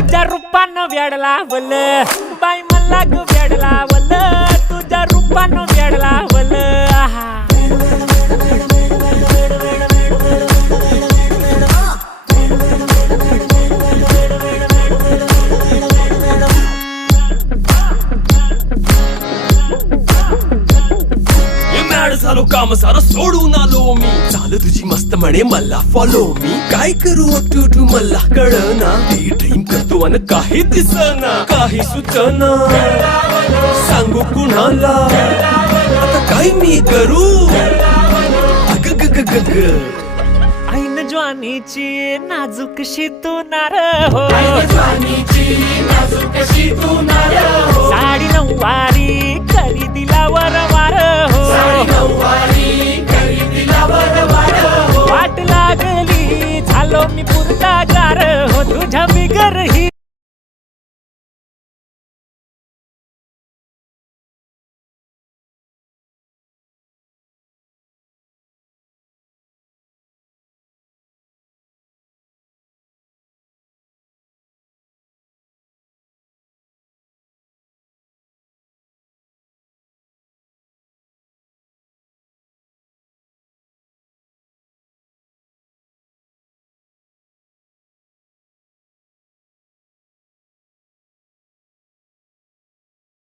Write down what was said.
तुझ्या रूपानं वेड लावल बाई मला ग वेड लावल तुझ्या रूपानं वेड लावल झालो काम सारं सोडून आलो मी चाल तुझी मस्त म्हणे मला फॉलो मी काय करू टू मला कळना ती ड्रीम करतो अन काही दिसना काही सुचना सांगू कुणाला आता काय मी करू अग ग ग ग ग ऐन ज्वानीची नाजूकशी तू नार हो साडी नऊवारी करी दिला वरवार हो वाट लागली झालो मी पुरता गार हो तुझ्या बिगर ही